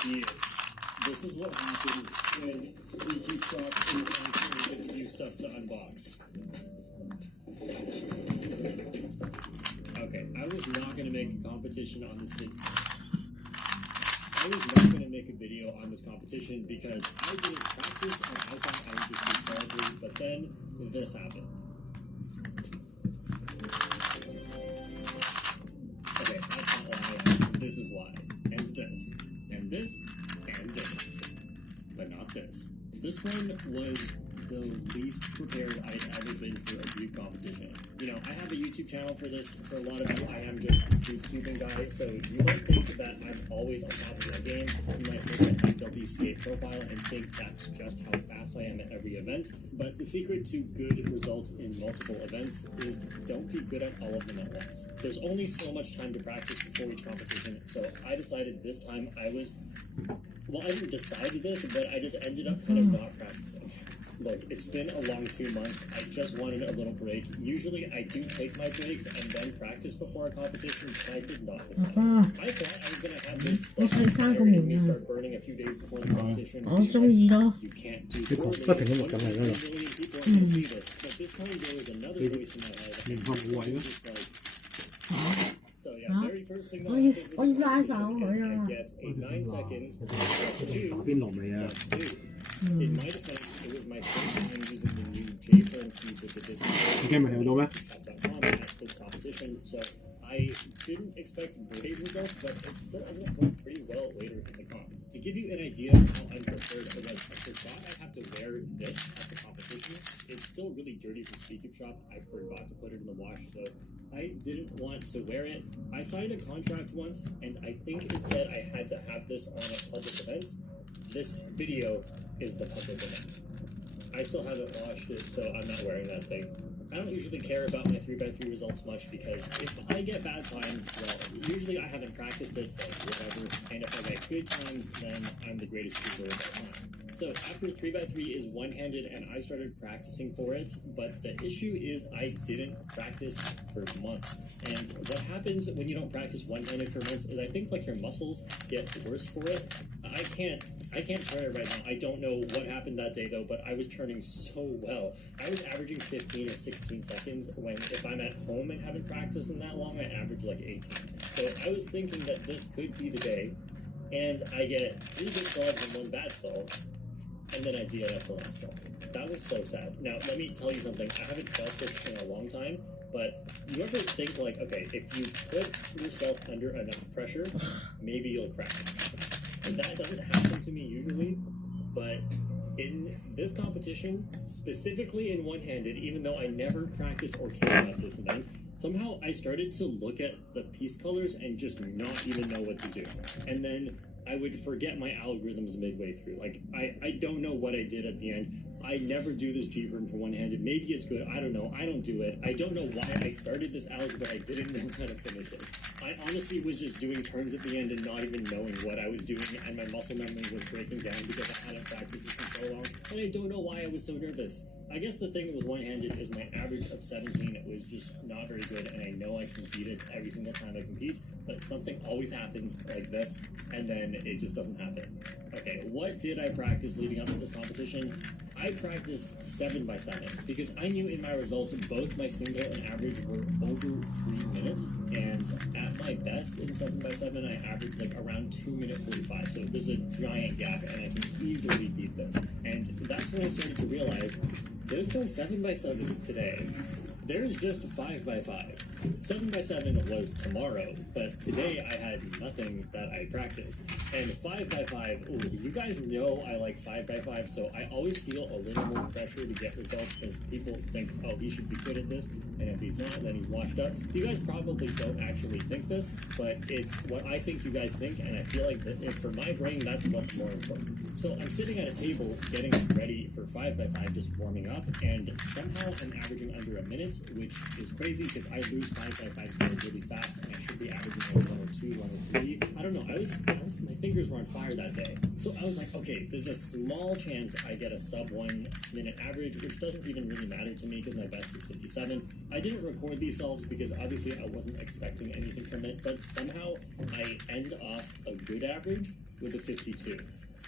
see is this is what happens when Squeaky Shop is constantly giving you stuff to unbox. Okay, I was not going to make a competition on this video. I was not going to make a video on this competition because I didn't practice and I thought I would just do terribly, but then this happened. Okay, that's not why. This is why. And this. And this. And this. But not this. This one was the least prepared I'd ever been for a group competition. You know, I have a YouTube channel for this. For a lot of you, I am just a group cubing guy, so you might think that I'm always on top of my game. You might look at my WCA profile and think that's just how fast I am at every event. But the secret to good results in multiple events is don't be good at all of them at once. There's only so much time to practice before each competition, so I decided this time well, I didn't decide this, but I just ended up kind of not practicing. Look, it's been a long 2 months. I just wanted a little break. Usually I do take my breaks and then practice before a competition, but I did not this time. I thought I was going to have this and me start burning a few days before the competition. You can't do poorly. 1 million people are going to see this. But this time there was another voice in my head. So yeah, very first thing that happens in the competition is I get a 9 seconds plus 2 plus 2. In my defense, it was my first time using the new JFrame key with the Discord.com at this competition, so I didn't expect great results, but it still ended up going pretty well later in the comp. To give you an idea of how unprepared I was, I forgot I have to wear this at the competition. It's still really dirty from Squeaky Shop. I forgot to put it in the wash, so I didn't want to wear it. I signed a contract once, and I think it said I had to have this on at public events. This video is the public event. I still haven't washed it, so I'm not wearing that thing. I don't usually care about my 3x3 results much because if I get bad times, well, usually I haven't practiced it, so whatever. And if I get good times, then I'm the greatest shooter of all time. So after 3x3 is one-handed and I started practicing for it, but the issue is I didn't practice for months. And what happens when you don't practice one-handed for months is I think like your muscles get worse for it. I can't try it right now. I don't know what happened that day though, but I was turning so well. I was averaging 15 or 16 seconds when if I'm at home and haven't practiced in that long, I average like 18. So I was thinking that this could be the day, and I get 3 good solves and 1 bad solve. And then I DNF the last solve. That was so sad. Now, let me tell you something. I haven't felt this in a long time, but you ever think, like, okay, if you put yourself under enough pressure, maybe you'll crack. And that doesn't happen to me usually, but in this competition, specifically in one-handed, even though I never practice or care about this event, somehow I started to look at the piece colors and just not even know what to do. And then I would forget my algorithms midway through. Like, I don't know what I did at the end. I never do this G-room for one-handed. Maybe it's good. I don't know. I don't do it. I don't know why I started this algorithm, but I didn't know how to finish it. I honestly was just doing turns at the end and not even knowing what I was doing, and my muscle memory was breaking down because I hadn't practiced this in so long, and I don't know why I was so nervous. I guess the thing with one-handed is my average of 17 was just not very good, and I know I can beat it every single time I compete, but something always happens like this, and then it just doesn't happen. Okay, what did I practice leading up to this competition? I practiced 7x7 because I knew in my results both my single and average were over 3 minutes, and at my best in 7x7 I averaged like around 2 minute 45, so there's a giant gap and I can easily beat this. And that's when I started to realize there's no 7x7 today. There's just 5x5. 7x7 was tomorrow, but today I had nothing that I practiced. And 5x5, ooh, you guys know I like 5x5, so I always feel a little more pressure to get results because people think, oh, he should be good at this, and if he's not, then he's washed up. You guys probably don't actually think this, but it's what I think you guys think, and I feel like that for my brain, that's what's more important. So I'm sitting at a table getting ready for 5x5, just warming up, and somehow I'm averaging under a minute, which is crazy because I lose 5x5 skills really fast, and I should be averaging like 1 or 2, 1 or 3. I don't know. I was in my fingers were on fire that day. So I was like, okay, there's a small chance I get a sub 1 minute average, which doesn't even really matter to me because my best is 57. I didn't record these solves because obviously I wasn't expecting anything from it, but somehow I end off a good average with a 52,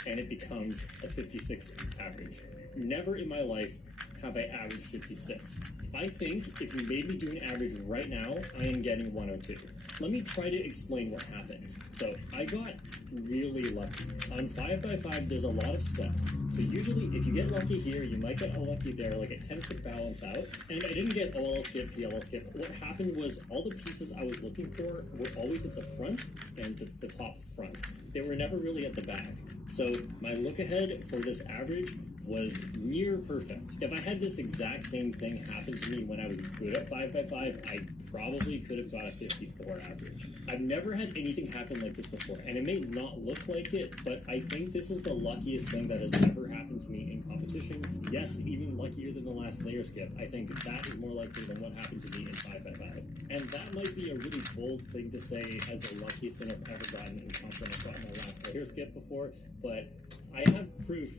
and it becomes a 56 average. Never in my life have I averaged 56. I think if you made me do an average right now, I am getting 102. Let me try to explain what happened. So I got really lucky. On 5x5, there's a lot of steps. So usually if you get lucky here, you might get unlucky there, like it tends to balance out. And I didn't get OLL skip, PLL skip. What happened was all the pieces I was looking for were always at the front and the top front. They were never really at the back. So my look ahead for this average was near perfect. If I had this exact same thing happen to me when I was good at 5x5, I probably could have got a 54 average. I've never had anything happen like this before, and it may not look like it, but I think this is the luckiest thing that has ever happened to me in competition. Yes, even luckier than the last layer skip. I think that is more likely than what happened to me in 5x5. And that might be a really bold thing to say as the luckiest thing I've ever gotten in comp when I got my last layer skip before, but I have proof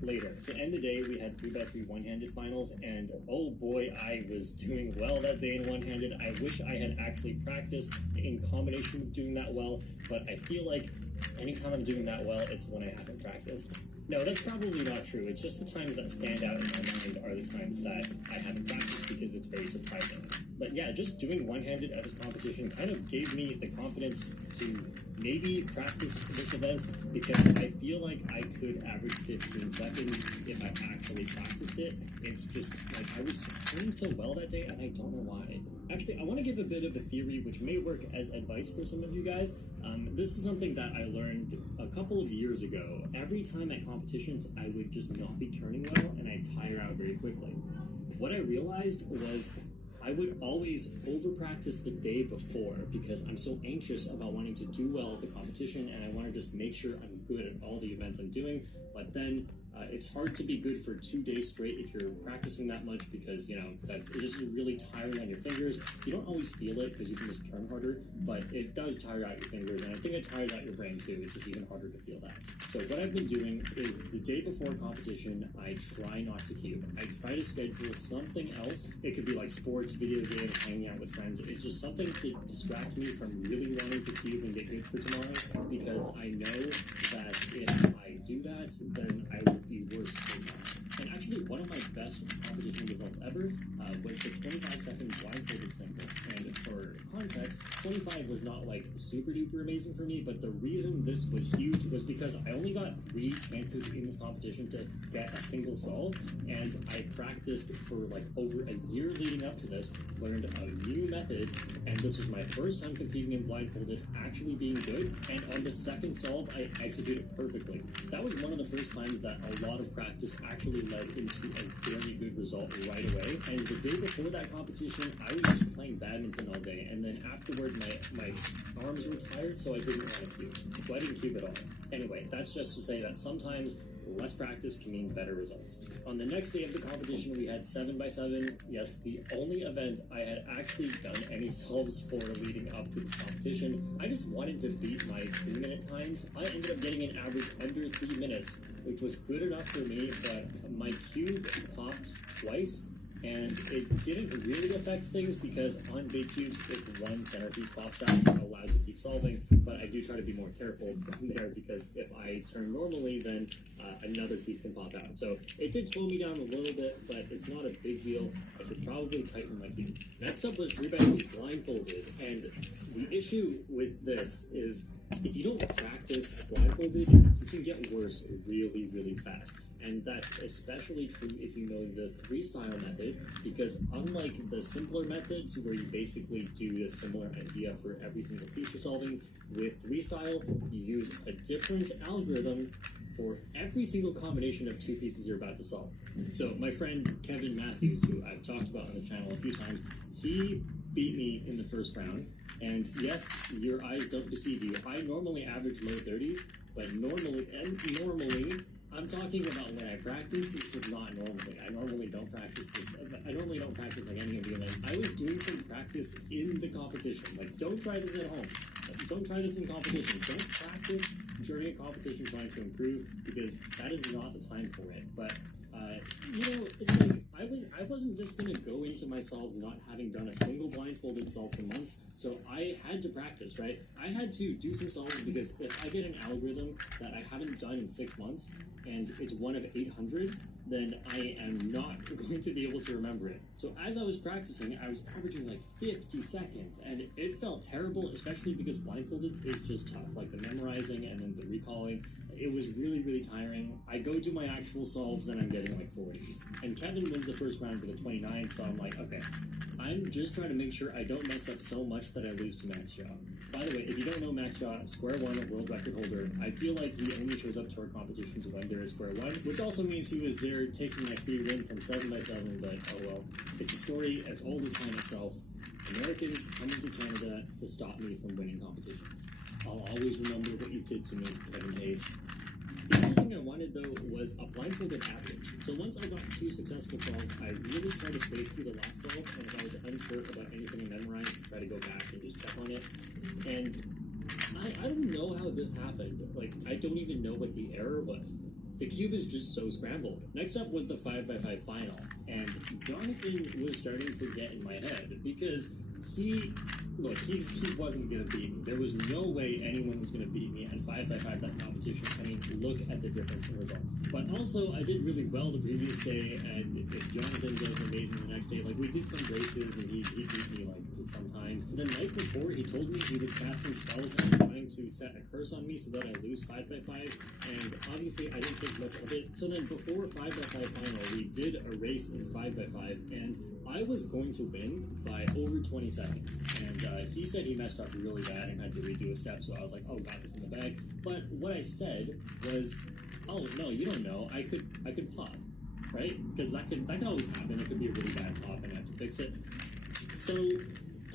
later. To end the day, we had 3x3 one-handed finals, and oh boy, I was doing well that day in one-handed. I wish I had actually practiced in combination with doing that well, but I feel like anytime I'm doing that well, it's when I haven't practiced. No, that's probably not true. It's just the times that stand out in my mind are the times that I haven't practiced because it's very surprising. But yeah, just doing one-handed at this competition kind of gave me the confidence to maybe practice this event because I feel like I could average 15 seconds if I actually practiced it. It's just like I was doing so well that day and I don't know why. Actually, I want to give a bit of a theory which may work as advice for some of you guys. This is something that I learned a couple of years ago. Every time at competitions, I would just not be turning well and I'd tire out very quickly. What I realized was I would always over-practice the day before because I'm so anxious about wanting to do well at the competition and I want to just make sure I'm good at all the events I'm doing, but then it's hard to be good for 2 days straight if you're practicing that much because, you know, it's just really tiring on your fingers. You don't always feel it because you can just turn harder, but it does tire out your fingers, and I think it tires out your brain too. It's just even harder to feel that. So what I've been doing is the day before competition, I try not to cube. I try to schedule something else. It could be like sports, video games, hanging out with friends. It's just something to distract me from really wanting to cube and get good for tomorrow because I know that if I do that, then I will be worse than that. And actually, one of my best competition results ever was the 25-second blindfolded cycle. And for context, 25 was not like super duper amazing for me, but the reason this was huge was because I only got 3 chances in this competition to get a single solve, and I practiced for like over a year leading up to this, learned a new method, and this was my first time competing in blindfolded, actually being good, and on the second solve, I executed perfectly. That was one of the first times that a lot of practice actually led into a very good result right away. And the day before that competition, I was just playing badminton all day, and then afterward, my arms were tired, so I didn't want to cube. So I didn't cube at all. Anyway, that's just to say that sometimes less practice can mean better results. On the next day of the competition, we had 7x7. Yes, the only event I had actually done any solves for leading up to this competition. I just wanted to beat my 3-minute times. I ended up getting an average under 3 minutes, which was good enough for me, but my cube popped twice, and it didn't really affect things because on big cubes, if one centerpiece pops out, you're allowed to keep solving, but I do try to be more careful from there because if I turn normally, then another piece can pop out. So it did slow me down a little bit, but it's not a big deal. I could probably tighten my cube. Next up was 3x3 blindfolded, and the issue with this is if you don't practice blindfolded, you can get worse really, really fast. And that's especially true if you know the 3-style method, because unlike the simpler methods where you basically do a similar idea for every single piece you're solving, with 3-style, you use a different algorithm for every single combination of 2 pieces you're about to solve. So my friend Kevin Matthews, who I've talked about on the channel a few times, he beat me in the first round. And yes, your eyes don't deceive you. I normally average low 30s, but normally I'm talking about when I practice. It's just not a normal thing. I normally don't practice this. I normally don't practice like any of the events. I was doing some practice in the competition. Like, don't try this at home. Don't try this in competition. Don't practice during a competition trying to improve, because that is not the time for it. But it's like I wasn't just gonna go into my solves not having done a single blindfolded solve for months. So I had to practice, right? I had to do some solves, because if I get an algorithm that I haven't done in 6 months and it's one of 800, then I am not going to be able to remember it. So as I was practicing, I was averaging like 50 seconds, and it felt terrible, especially because blindfolded is just tough. Like the memorizing and then the recalling, it was really, really tiring. I go do my actual solves and I'm getting like 40s. And Kevin wins the first round for the 29, so I'm like, okay, I'm just trying to make sure I don't mess up so much that I lose to Max Shaw. By the way, if you don't know Max Shaw, square one world record holder, I feel like he only shows up to our competitions when there is square one, which also means he was there taking my free win from 7x7, but oh well. It's a story as old as time itself. Americans coming to Canada to stop me from winning competitions. I'll always remember what you did to me, Kevin Hayes. The other thing I wanted, though, was a blindfolded average. So once I got 2 successful solves, I really tried to save through the last solve, and if I was unsure about anything I memorized, try to go back and just check on it. And I don't know how this happened. Like, I don't even know what the error was. The cube is just so scrambled. Next up was the 5x5 final, and Jonathan was starting to get in my head, because he wasn't going to beat me. There was no way anyone was going to beat me at 5x5 that competition. I mean, look at the difference in results. But also, I did really well the previous day, and if Jonathan does amazing the next day, like, we did some races, and he beat me, like, sometimes. The night before, he told me he was casting spells and trying to set a curse on me so that I lose 5x5, and obviously, I didn't think much of it. So then, before 5x5 final, we did a race in 5x5, and I was going to win by over 20 seconds, and he said he messed up really bad and had to redo a step, so I was like, oh, got this in the bag. But what I said was, oh, no, you don't know, I could pop, right? Because that could always happen. It could be a really bad pop and I have to fix it. So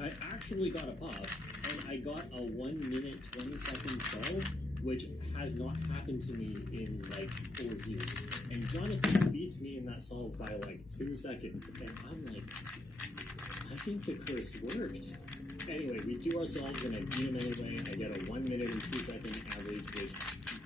I actually got a pop, and I got a 1 minute 20 second solve, which has not happened to me in like 4 years. And Jonathan beats me in that solve by like 2 seconds, and I'm like, I think the curse worked. Anyway, we do our solves and I beat him anyway. I get a 1 minute and 2 second average, which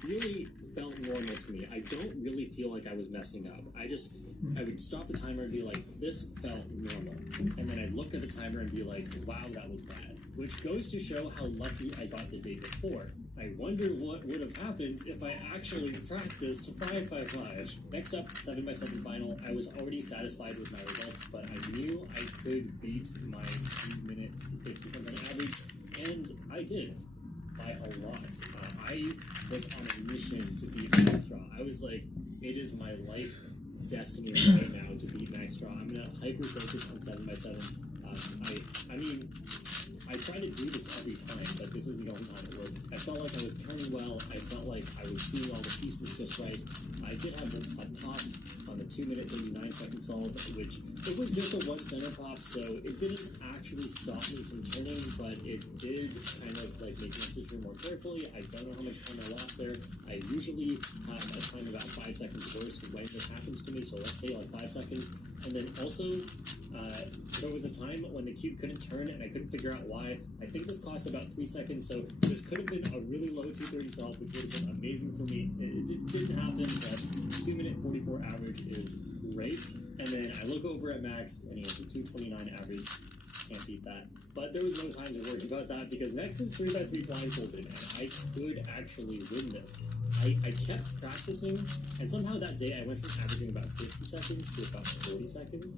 really felt normal to me. I don't really feel like I was messing up. I would stop the timer and be like, this felt normal. And then I'd look at the timer and be like, wow, that was bad. Which goes to show how lucky I got the day before. I wonder what would have happened if I actually practiced 5x5. Next up, 7x7 final. I was already satisfied with my results, but I knew I could beat my 2 minute 50 something average, and I did by a lot. I was on a mission to beat Max Straw. I was like, it is my life destiny right now to beat Max Straw. I'm gonna hyper focus on 7x7. I mean, I try to do this every time, but this is the only time it worked. I felt like I was turning well. I felt like I was seeing all the pieces just right. I did have a pop on the 2 minute 39 second solve, which it was just a 1 center pop, so it didn't actually stop me from turning, but it did kind of like make me have to turn more carefully. I don't know how much time I lost there. I usually have a time about 5 seconds worse when this happens to me, so let's say like 5 seconds. And then also, there was a time when the cube couldn't turn and I couldn't figure out why. I think this cost about 3 seconds, so this could have been a really low 230 solve, which would have been amazing for me. It didn't happen, but 2 minute 44 average is great. And then I look over at Max and he has a 229 average. Can't beat that. But there was no time to worry about that because next is 3x3 blindfolded, and I could actually win this. I kept practicing, and somehow that day I went from averaging about 50 seconds to about 40 seconds.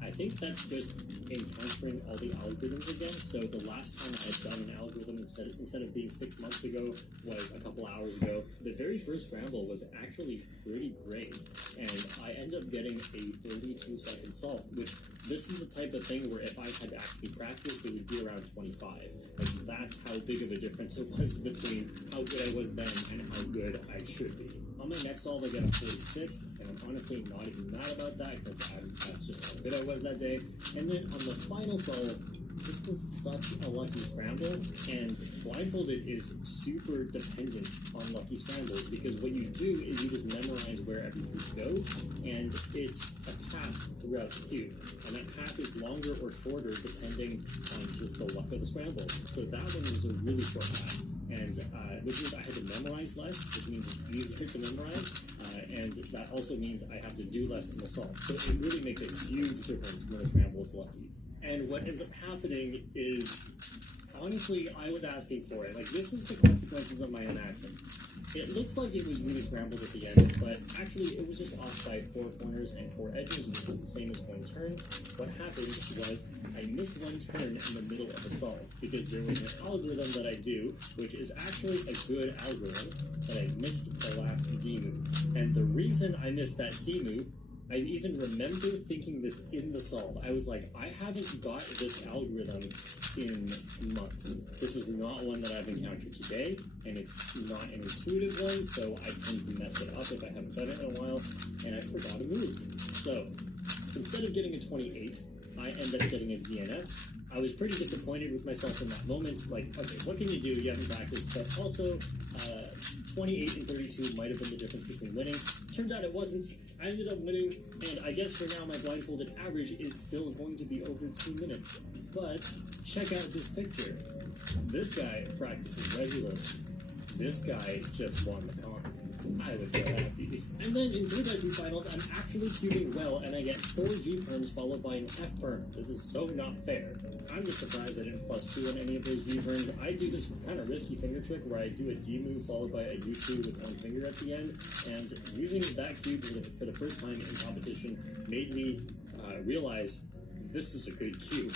I think that's just encountering all the algorithms again. So the last time I had done an algorithm instead of being 6 months ago was a couple hours ago. The very first scramble was actually pretty great, and I ended up getting a 32 second solve, which this is the type of thing where if I had actually practiced, it would be around 25. Like, that's how big of a difference it was between how good I was then and how good I should be. On my next solve, I get a 46, and I'm honestly not even mad about that because that's just how good I was that day. And then on the final solve, this was such a lucky scramble, and blindfolded is super dependent on lucky scrambles, because what you do is you just memorize where every piece goes, and it's a path throughout the cube, and that path is longer or shorter depending on just the luck of the scramble. So that one was a really short path, and which means I had to memorize less, which means it's easier to memorize, and that also means I have to do less in the solve. So it really makes a huge difference when a scramble is lucky. And what ends up happening is, honestly, I was asking for it. Like, this is the consequences of my own action. It looks like it was really scrambled at the end, but actually it was just off by 4 corners and 4 edges, which was the same as 1 turn. What happened was I missed 1 turn in the middle of a solve, because there was an algorithm that I do, which is actually a good algorithm, but I missed the last D move. And the reason I missed that D move, I even remember thinking this in the solve. I was like, I haven't got this algorithm in months. This is not one that I've encountered today, and it's not an intuitive one, so I tend to mess it up if I haven't done it in a while, and I forgot a move. So, instead of getting a 28, I end up getting a DNF. I was pretty disappointed with myself in that moment. Like, okay, what can you do? You haven't practiced, but also, 28 and 32 might have been the difference between winning. Turns out it wasn't. I ended up winning, and I guess for now my blindfolded average is still going to be over 2 minutes. But check out this picture. This guy practices regularly. This guy just won the con. I was so happy. And then in 3x3 finals, I'm actually cubing well, and I get 4 G perms followed by an F perm. This is so not fair. I'm just surprised I didn't +2 on any of those G perms. I do this kind of risky finger trick where I do a D move followed by a U2 with 1 finger at the end, and using that cube for the first time in competition made me realize this is a good cube.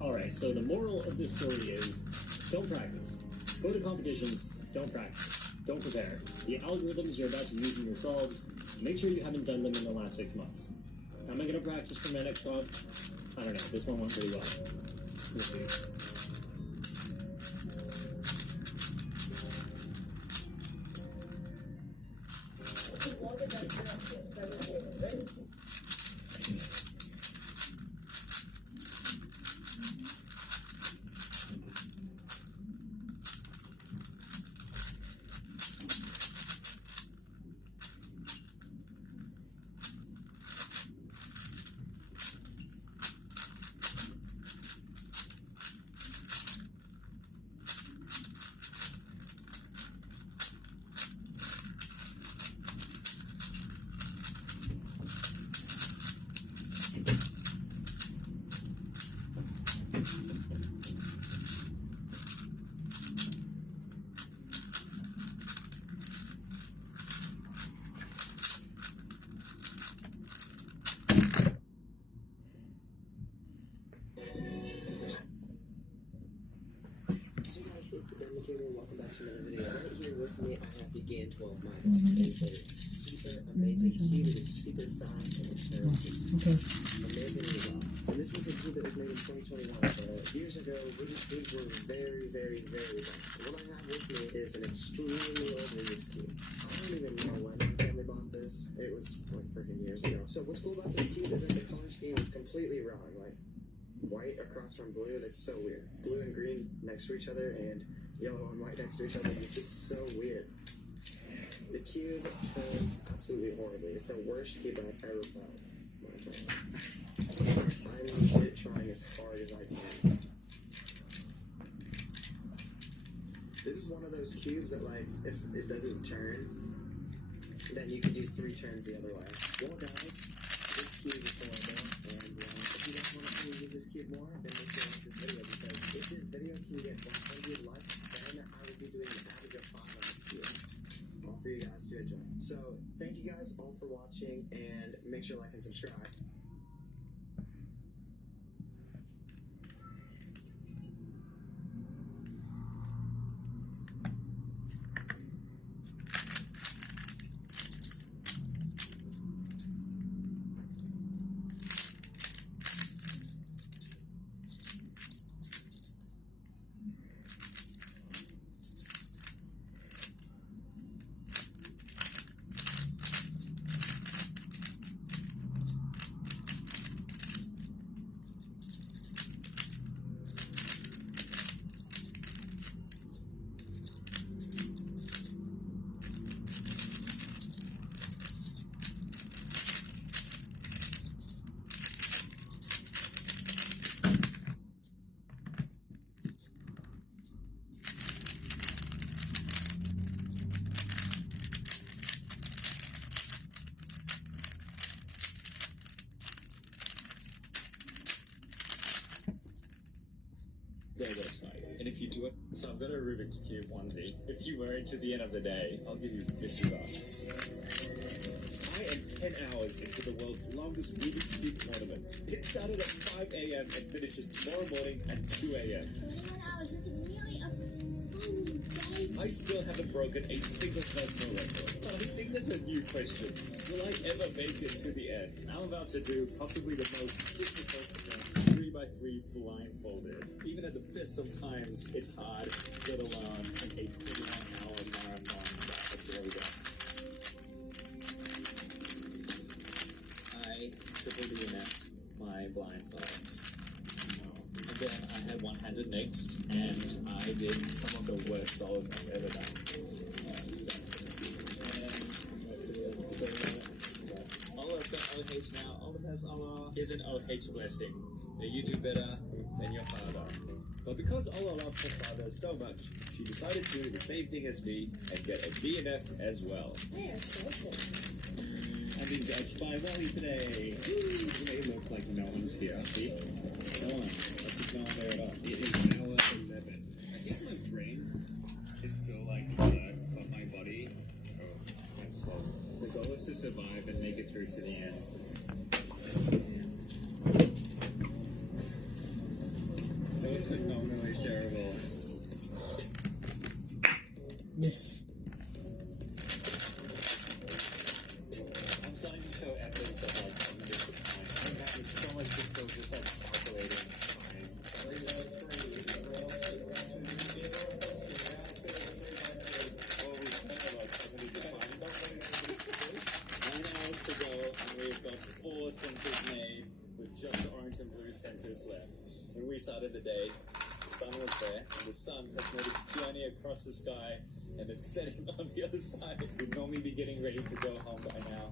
Alright, so the moral of this story is, don't practice. Go to competitions, don't practice. Don't prepare. The algorithms you're about to use in your solves, make sure you haven't done them in the last 6 months. Am I going to practice for my next comp? I don't know, this one went pretty well. We'll see. Welcome back to another video. Right here with me, I have the GAN 12 Micro. It is a super amazing cube. It is super fast and it's amazingly well. And this was a cube that was made in 2021. Years ago, Rubik's cubes were very, very, very bad. What I have with me is an extremely old Rubik's cube. I don't even know when my family bought this. It was like freaking years ago. So what's cool about this cube is that the color scheme is completely wrong. Like white across from blue. That's so weird. Blue and green next to each other, and yellow and white next to each other. This is so weird. The cube turns absolutely horribly. It's the worst cube I've ever felt. I'm legit trying as hard as I can. This is one of those cubes that, like, if it doesn't turn, then you can do 3 turns the other way. Well, guys, this cube is horrible, and if you guys want to see me use this cube more, then make sure you like this video, because if this video can get 100 likes, then I will be doing an average of 5 on this video, all for you guys to enjoy. So, thank you guys all for watching, and make sure to like and subscribe. you want? So I've got a Rubik's Cube onesie. If you wear it to the end of the day, I'll give you $50. I am 10 hours into the world's longest Rubik's Cube tournament. It started at 5 a.m. and finishes tomorrow morning at 2 a.m. 21 hours, that's nearly a full day. I still haven't broken a single personal record. But I think there's a new question. Will I ever make it to the end? I'm about to do possibly the most difficult 3x3 blindfolded. Even at the best of times, it's hard, let alone a 21-hour marathon. That's what we got. I triple DNF'd my blind sides. And then I had one-handed next, and I did some of the worst solves I've ever done. Allah's got OH now. All the best, Allah. Here's an OH blessing. May you do better than your father. But because Allah loves her father so much, she decided to do the same thing as me and get a DNF as well. They are so cool. I'm being judged by Wally today. You may look like no one's here. See? No one. That's just no one there at all. It is hour 11. I think my brain is still like alive, but my body, I'm slow. The goal is to survive and make it through to the end. That was phenomenally terrible. Yes. I'm starting to show evidence of like cognitive decline. I'm having so much difficulty just like calculating time. What we said about cognitive decline. 9 hours to go, and we've got 4 centers made with just the orange and blue centers left. When we started the day, the sun was there, and the sun has made its journey across the sky, and it's setting on the other side. We'd normally be getting ready to go home by now,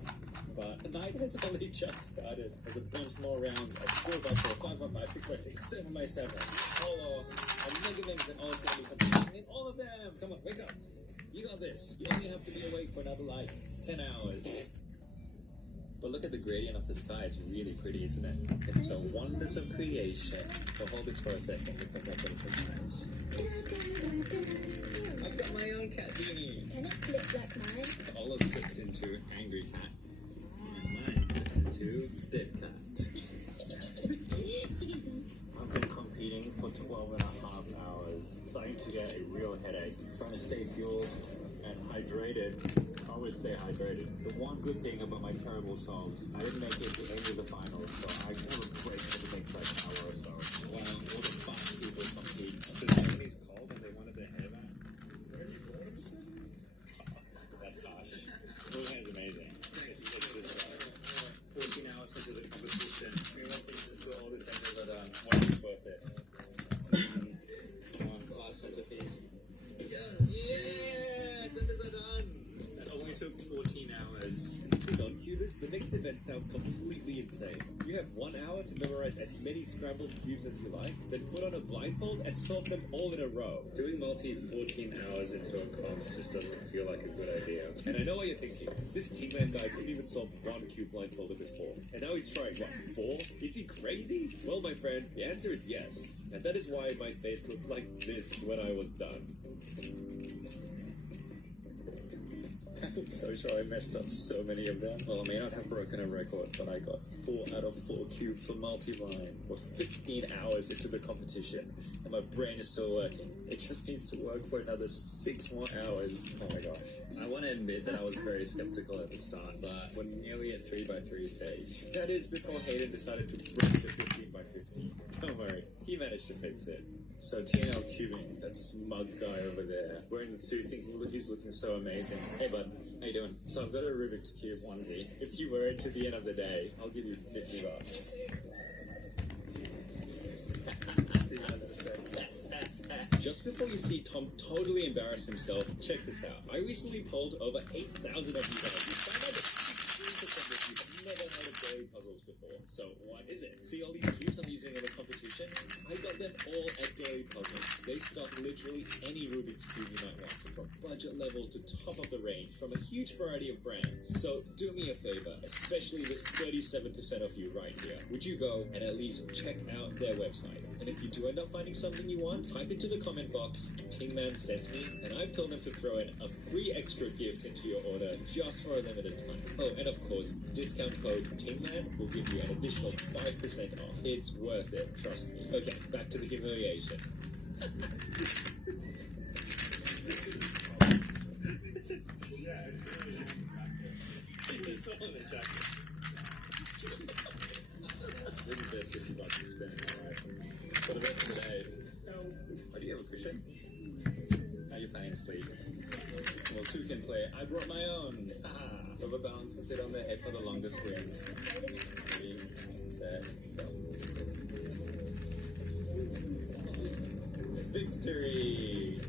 but the night has only just started. There's a bunch more rounds of 4x4, 5x5, 6x6, 7x7, Polo, and Mega Mix, and all is going to be competing in all of them. Come on, wake up. You got this. You only have to be awake for another, like, 10 hours. But look at the gradient of the sky. It's really pretty, isn't it? It's the wonders of creation. So hold this for a second because I've got some hands. I've got my own cat beanie. Can it flip like mine? Ola's flips into angry cat. And mine flips into dead cat. I've been competing for 12 and a half hours. Starting to get a real headache. Trying to stay fueled and hydrated. Always stay hydrated. The one good thing about my terrible solves, I didn't make it to any of the finals, so I can have a break for the next like hour or so. While all the fast people compete. The Sony's cold and they wanted their hair back. Where are you going with the Sony's? That's harsh. Blue hair is amazing. It's this way. 14 hours into the competition. 3 more pieces to all the centers are done. Once it's worth it. Come on, last center piece. Yes! Yeah! Centers are done! That only took 14 hours. On Cubers, the next event sounds completely insane. You have 1 hour to memorize as many scrambled cubes as you like, then put on a blindfold and solve them all in a row. Doing multi 14 hours into a comp just doesn't feel like a good idea. And I know what you're thinking. This Team Man guy couldn't even solve 1 cube blindfolded before. And now he's trying, what, 4? Is he crazy? Well, my friend, the answer is yes. And that is why my face looked like this when I was done. I'm so sure I messed up so many of them. Well, I may not have broken a record, but I got 4 out of 4 cubes for multi-line. We're 15 hours into the competition, and my brain is still working. It just needs to work for another 6 more hours. Oh my gosh. I want to admit that I was very skeptical at the start, but we're nearly at 3x3 stage. That is before Hayden decided to break the 15x50. Don't worry, he managed to fix it. So TNL cubing, that smug guy over there, wearing the suit, thinking, look, he's looking so amazing. Hey bud, how you doing? So I've got a Rubik's Cube onesie. If you wear it to the end of the day, I'll give you $50. See, how's it say? Just before you see Tom totally embarrass himself, check this out. I recently polled over 8,000 of you guys. You found out that 16% of you have never heard of Daily Puzzles before. So what is it? See all these cubes I'm using in the competition? I got them all at Daily Puzzles. They stock literally any Rubik's Cube you might want, from budget level to top of the range, from a huge variety of brands. So do me a favor, especially this 37% off you right here. Would you go and at least check out their website? And if you do end up finding something you want, type into the comment box, Tingman sent me, and I've told them to throw in a free extra gift into your order just for a limited time. Oh, and of course, discount code Tingman will give you an additional 5% off. It's worth it, trust me. Okay, back to the humiliation. It's all in the jacket. Wouldn't this if you got to spend for the rest of the day? Oh, do you have a cushion? Are you planning to sleep? Well, two can play. I brought my own. Rubber balances it on the head for the longest swings. Ready, set, go. Victory!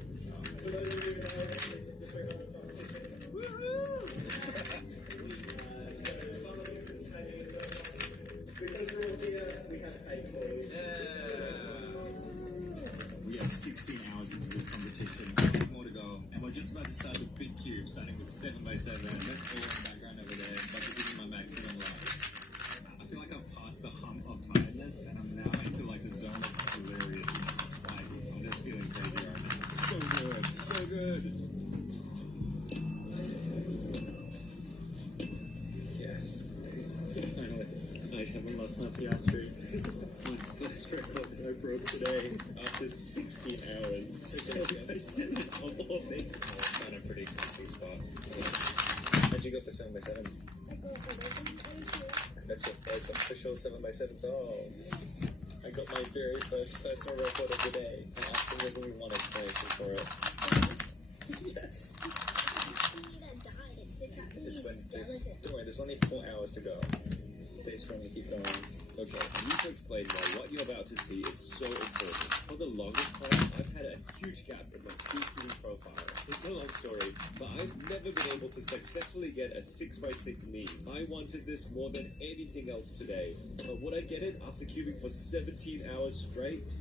We are 16 hours into this competition. More to go. And we're just about to start the big cube, starting with 7x7. That's all in the background over there. About to give me my maximum life. I feel like I've passed the hump of tiredness, and I'm now into like the zone of hilariousness. Like, I'm just feeling crazy right now. So good. So good. Yes. Finally, I haven't lost my PR streak. My first record that I broke today after 16 hours. So I said it of all things. That's kind of a pretty comfy spot. How'd you go for 7x7? I go for the That's your first official 7x7 song. I got my very first personal record of the day. And often there's only one explanation for it. Yes. that died. It's when don't worry, there's only 4 hours to go. Stay strong and keep going. Okay, I need to explain why what you're about to see is so important. For the longest time, I've had a huge gap in my speed profile. It's a long story, but I've never been able to successfully get a 6x6 meme. I wanted this more than anything else today. But would I get it after cubing for 17 hours straight?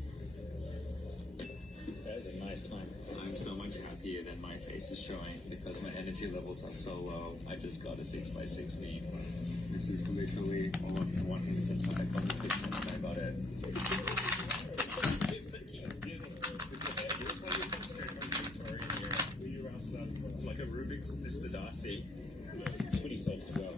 That is a nice time. I'm so much happier than my face is showing because my energy levels are so low. I just got a 6x6 meme. This is literally all I've been wanting this entire competition, and I got it. It's such a big thing. It's good. With your hair, you look like you come straight from Victoria here. Were you around for that as well? Like a Rubik's Mr. Darcy. Pretty safe to go.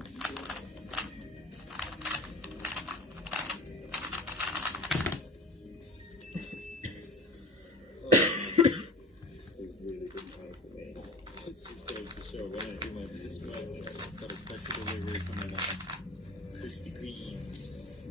It was really good time for me. This just goes to show when I do my best work. Got a special delivery from the Krispy Kremes.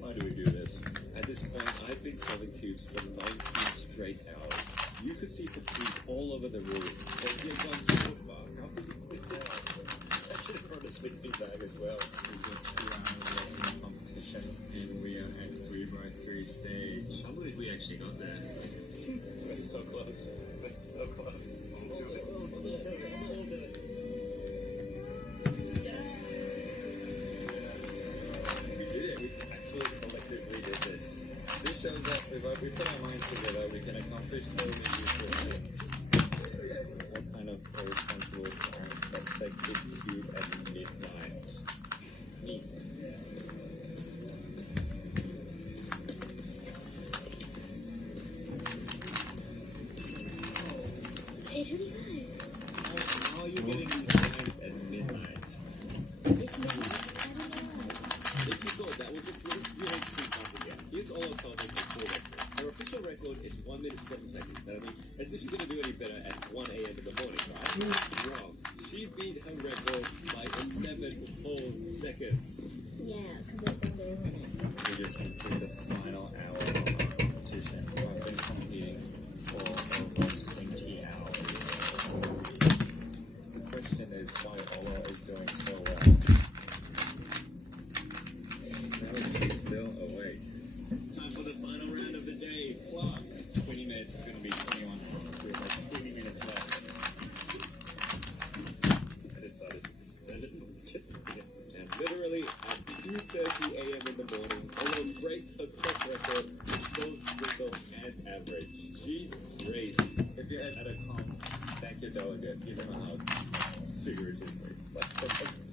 Why do we do this? At this point, I've been solving cubes for 19 straight hours. You could see fatigue all over the room. But you've gone so far. How could you quit now? I should have brought a sleeping bag as well. We've got 2 hours left in the competition, and we are at 3x3 stage. I believe we actually got there. We're so close. We're so close. We did it. We actually collectively did this. This shows that if we put our minds together, we can accomplish totally useless things. What kind of irresponsible parent cuts that kid cube at midnight? Me. How are you getting these times at midnight? It's me. I don't know. If you thought that was a fluke, you ain't seen half again. Here's all I solving a full record. Our official record is 1 minute 7 seconds. And I mean, as if you're gonna do any better at 1 a.m. in the morning, right? Wrong. She beat her record by 11 whole seconds. Yeah, because it's under We just entered the final hour of our competition. I've been competing for over 20 hours. The question is why Ola is doing so well. Now she's still awake. Time for the final round of the day. Clock. 20 minutes is going to be 21. We have like 20 minutes left. I just thought it and literally at 2:30 a.m. in the morning, Ola breaks her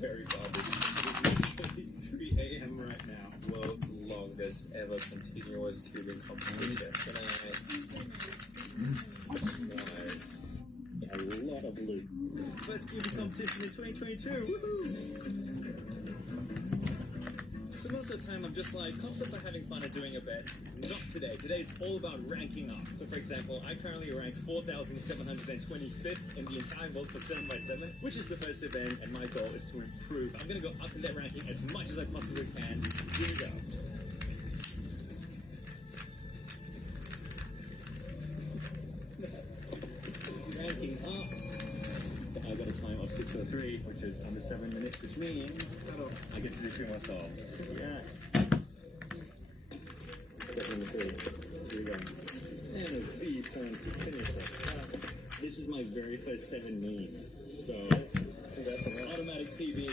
very far. This is literally 3 a.m. right now. World's longest ever continuous cubing competition. A lot of loot. First cubing competition in 2022. Woohoo! So most of the time I'm just like, concept of having fun and doing your best. Not today. Today is all about ranking up. So for example, I currently rank 4,725th in the entire world for 7x7, which is the first event, and my goal is to improve. I'm going to go up in that ranking as much as I possibly can. Here we go. Ranking up. So I got a time of 6:03, which is under 7 minutes, which means I get to do 2 more solves. Yes. Step number 3. Here we go. And a V point to finish that. This is my very first 7 meme. So that's an automatic PB.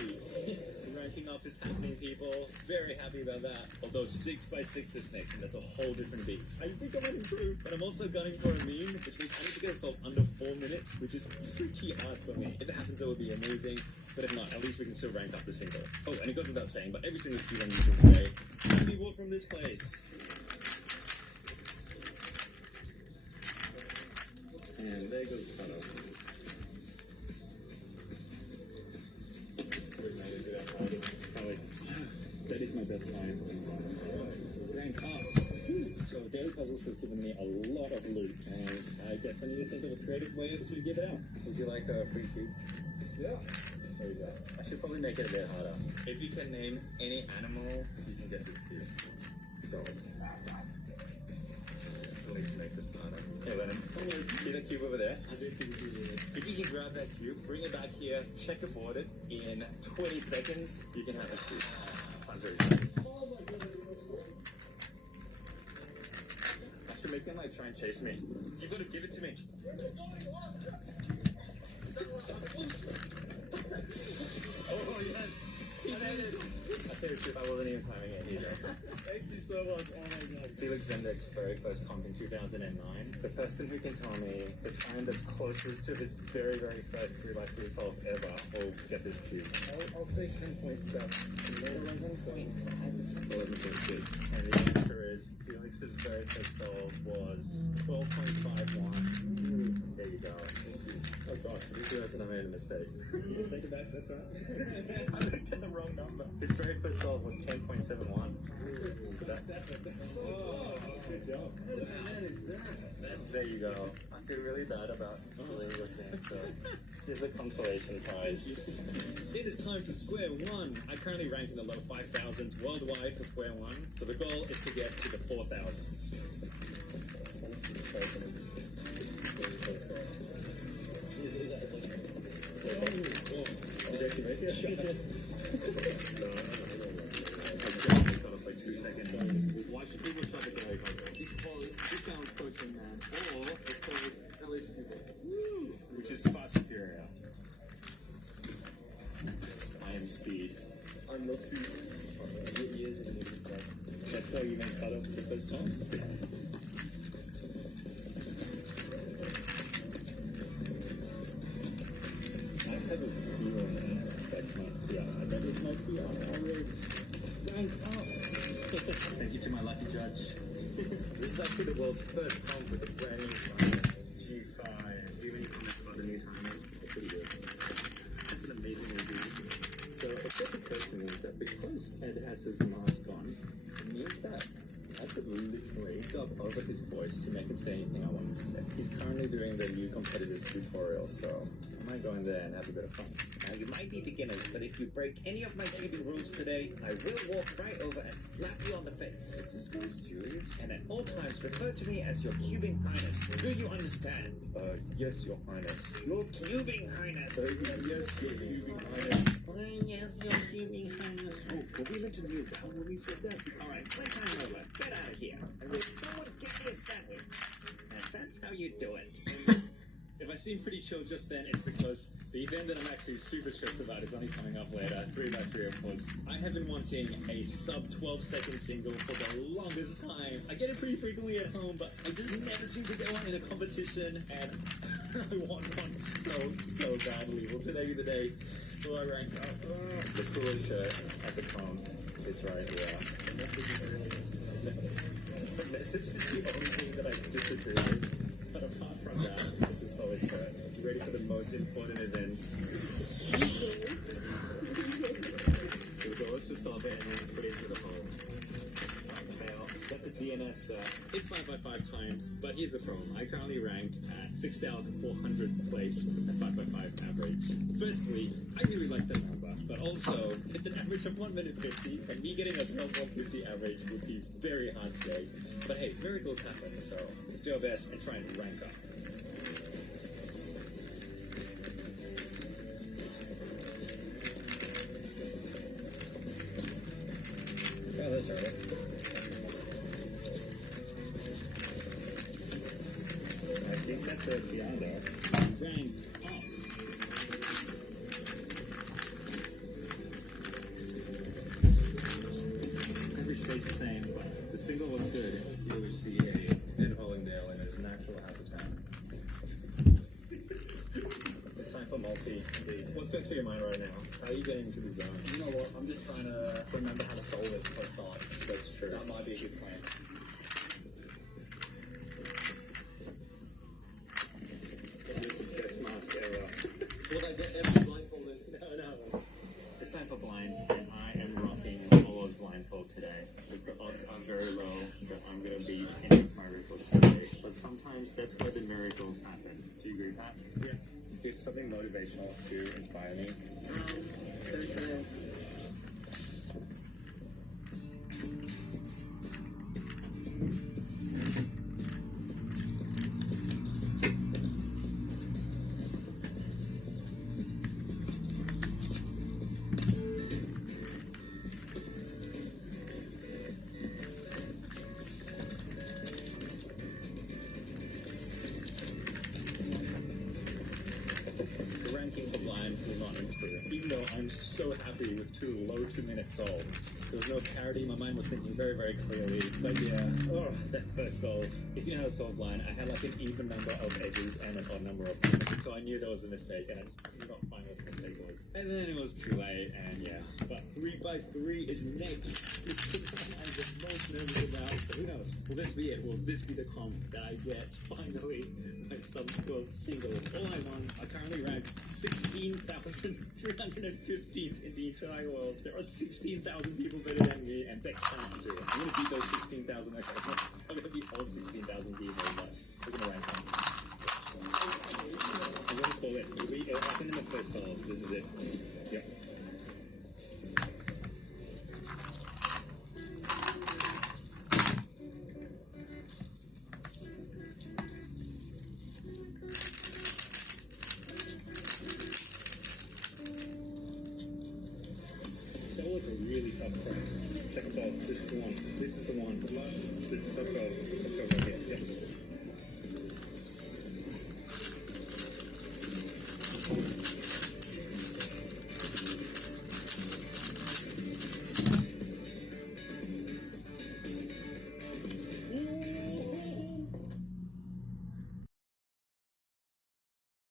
Ranking up is happening, people. Very happy about that. Although 6x6 is next, and that's a whole different beast. I think I might improve, but I'm also gunning for a meme, which means I need to get a solve under 4 minutes, which is pretty hard for me. If it happens, that would be amazing. But if not, at least we can still rank up the single. Oh, and it goes without saying, but every single cube I'm using today can be bought from this place. And there goes the funnel. That is my best time. Rank up. So Daily Puzzles has given me a lot of loot, and I guess I need to think of a creative way to give it out. Would you like a free cube? Yeah. There you go. I should probably make it a bit harder. If you can name any animal, you can get this cube. Dog. Still need to make this harder. Hey, Lennon, see that cube over there? I do think you do. If you can grab that cube, bring it back here, checkerboard it, in 20 seconds, you can have this cube. Time's very short. I should make him like try and chase me. You've got to give it to me. Oh, yes! He did it! I tell you the truth, I wasn't even timing it either. Thank you so much. Oh my god. Felix Zendek's very first comp in 2009. The person who can tell me the time that's closest to his very, very first 3x3 solve ever will get this cube. I'll say 10.7. 11.6. And the answer is Felix's very first solve was 12.51. There you go. Oh gosh, you realize that I made a mistake. You take it back, that's right. I looked at the wrong number. His very first solve was 10.71. So that's... Oh, good job. There you go. I feel really bad about stealing your thing, so here's a consolation prize. It is time for square one. I currently rank in the low 5,000s worldwide for square one, so the goal is to get to the 4,000s. Did you actually make it? No. I definitely got up by 2 seconds. Why should people shop at Dairy Puzzle? Because this sounds coaching, man. Or it's called LSD. Which is far superior. I am speed. I'm not speed. That's why you made cut off the first time? I have a feeling that's my PR. That is my PR. Already. Rank up. Thank you to my lucky judge. This is actually the world's first comp with a brand new timers, G5. Even your comments about the new timers, they're pretty good. That's an amazing review. So it just occurred to me that because Ed has his mask on, it means that I could literally dub over his voice to make him say anything I want him to say. He's currently doing the new competitors tutorial, so I might go in there and have a bit of fun. Now, you might be beginners, but if you break any of my cubing rules today, I will walk right over and slap you on the face. Is this guy serious? And at all times, refer to me as your cubing highness. Do you understand? Yes, your highness. Your cubing highness. Yes, your cubing highness. Yes, your cubing highness. Oh, but we meant to mute that when we said that. All right, playtime over. Get out of here. And will someone get me a sandwich? And that's how you do it. If I seem pretty chill just then, it's because the event that I'm actually super stressed about is only coming up later, 3x3 of course. I have been wanting a sub 12-second single for the longest time. I get it pretty frequently at home, but I just never seem to get one in a competition, and I want one so badly. Will today be the day? Will I rank up? shirt at the comp is right here. The message is the only thing that I disagree with. But apart from that, it's a solid shirt. Ready for the most important event. So the goal is to solve it and then put it into the hole. Fail. That's a DNF set. It's 5x5 time, but here's the problem. I currently rank at 6,400 place at 5x5 average. Firstly, I really like that number, but also it's an average of 1 minute 50, and me getting a sub 150 average would be very hard to make. But hey, miracles happen, so let's do our best and try and rank up. Oh, that's alright. I think that's a piano. Rank up. Average stays the same, but the single looks good. You always see a in Hollingdale in its natural habitat. It's time for multi. What's going through your mind right now? How are you getting into the zone? You know what? I'm just trying to remember how to solve it for a thought. That's true. That might be a good plan. This is the best mask ever. What I get every blindfolded. No. It's time for blind, and I am rocking Polo's blindfold today. The odds are very low that I'm going to be in my records today. But sometimes that's where the miracles happen. Do you agree, Pat? Yeah. Give something motivational to inspire me. The ranking for blind will not improve. Even though I'm so happy with 2 low 2-minute solves. There was no parity. My mind was thinking very, very clearly. But yeah, that first solve. If you know how to solve blind, I had like an even number of edges and an odd number of points. So I knew there was a mistake, and I just did not find what the mistake was. And then it was too late, and yeah. But 3x3 is next. It's the one I'm the most nervous about. But who knows? Will this be it? Will this be the comp that I get finally? My sub-12 single. All I won. I currently rank 16,315th in the entire world. There are 16,000 people better than me, and they can't do it. I'm gonna beat those 16,000. I'm gonna beat all 16,000 people, but we're gonna rank them. I'm gonna call it. It happened in the first solve. This is it. Yep. That was a really tough press. Second solve. This is the one. This is the one. This is so cool.